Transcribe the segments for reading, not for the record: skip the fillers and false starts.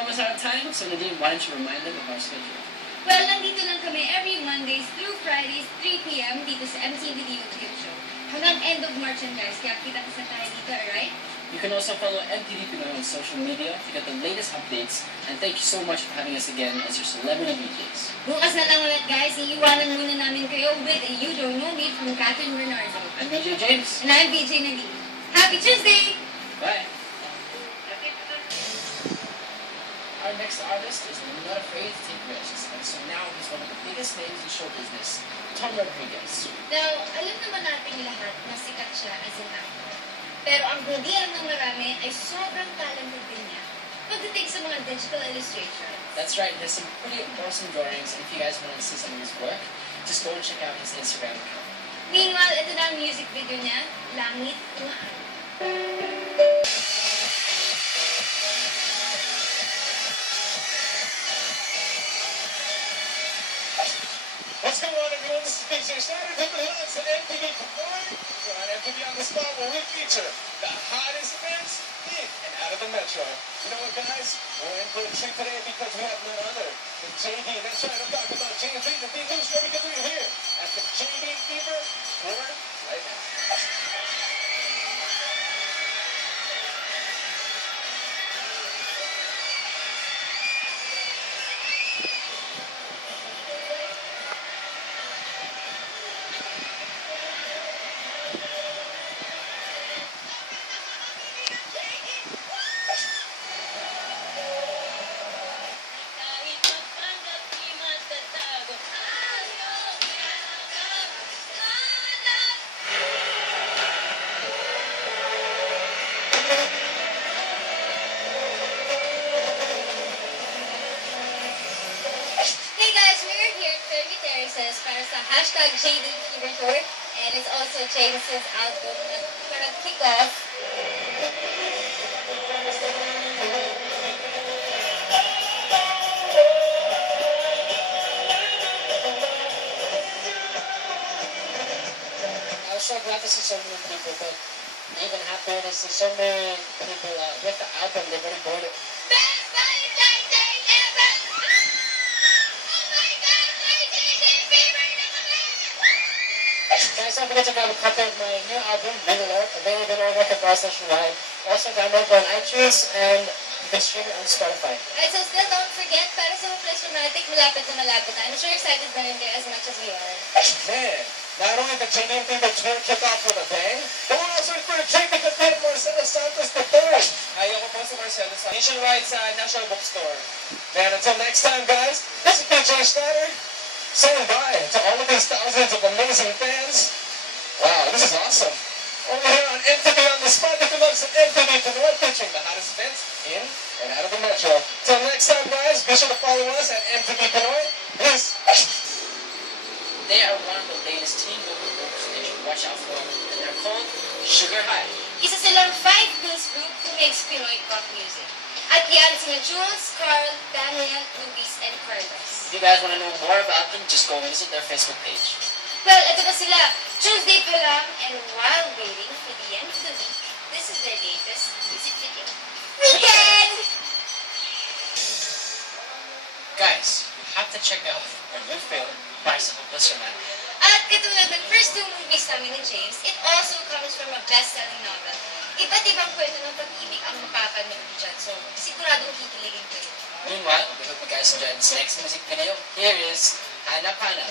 almost out of time, so Nadine, why don't you remind them of our schedule? Well, nandito lang kami every Mondays through Fridays, 3 p.m. dito sa MTV YouTube Show. Hanggang end of March yan, guys. Kaya kita-kita tayo dito, alright? You can also follow MTV Pinoy on social media to get the latest updates. And thank you so much for having us again as your celebrity VJs. Bukas na lang ulit, guys. Iiwanan muna namin kayo with a You Don't Know Me from Catherine Bernardo. I'm VJ James. And I'm VJ Nadine. Happy Tuesday! Bye! Our next artist is not afraid to take risks, and so now he's one of the biggest names in show business, Tom Rodriguez. Now, alam naman natin lahat na sikat siya as an actor. Pero ang hindi alam ng marami ay sobrang talented din niya pagdating sa mga digital illustration. That's right, he has some pretty awesome drawings, and if you guys want to see some of his work, just go and check out his Instagram account. Meanwhile, ito na ang music video niya, Langit Mahal. What's going on, everyone? This is DJ Schneider. Come to us at MTV Pinoy. On MTV On The Spot, where we feature the hottest events in and out of the metro. You know what, guys? We're in for a treat today because we have none other than JD. That's right, I'm talking about James Lee, the News, because we're here at the JD Fever Tour right now. Para sa hashtag JD Fever Tour, and it's also James's album na parang kick-off. I was so glad to see so many people, but even happier to see so many people with the album. They've already bought it. Guys, don't forget to grab a copy of my new album, Real Love, available on record bars nationwide. Also downloadable on iTunes and you can stream it on Spotify. Alright, so still don't forget, para sa mga Plastromatic, malapit na malapit na. I'm sure excited na rin there as much as we are. Man, not only the JD Fever Tour kick off with a bang, but we're also in for a treat because we have Marcelo Santos III. Ako po si Marcelo sa nationwide sa National Bookstore. Man, until next time, guys, this is DJ Schneider saying bye to all of these thousands of amazing fans. Wow, this is awesome. Over here on MTV On The Spot, you can love some MTV Pinoy featuring the hottest events in and out of the metro. Till next time, guys, be sure to follow us at MTV Pinoy. Peace. They are one of the latest teen vocal groups that you should watch out for, and they're called Sugar High. Isa silang 5-piece group who makes Pinoy pop music. At yan sina Jules, Carl, Daniel, Luis, and Carlos. If you guys want to know more about them, just go visit their Facebook page. Well, ito na sila. Tuesday pa lang, and while waiting for the end of the week, this is their latest music video. Weekend! Guys, you have to check out our new film, Bicycle Blisterman. At katulad ng first 2 movies namin ni James, it also comes from a best-selling novel. Iba't ibang kwento ng pag-ibig ang mapapanood dyan, so siguradong kikiligin kayo. Meanwhile, we hope you guys enjoyed this next music video. Here is Hanap Hanap.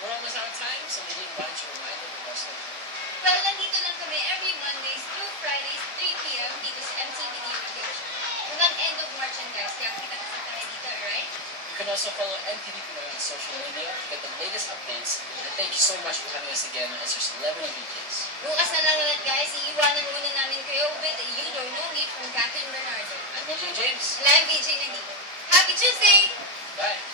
We're almost out of time, so maybe why don't you remind them of our schedule? Well, nandito lang kami every Mondays through Fridays, 3 p.m. dito sa MTV YouTube Show. Hanggang end of March yan, guys. Kaya kita-kita tayo dito, alright? You can also follow MTV Pinoy on social media to get the latest updates. And thank you so much for having us again as your celebrity VJs. Bukas na lang ulit, guys. Iiwanan muna namin kayo with a You Don't Know Me from Catherine Bernardo. I'm VJ James. And I'm VJ Nadine. Happy Tuesday! Bye!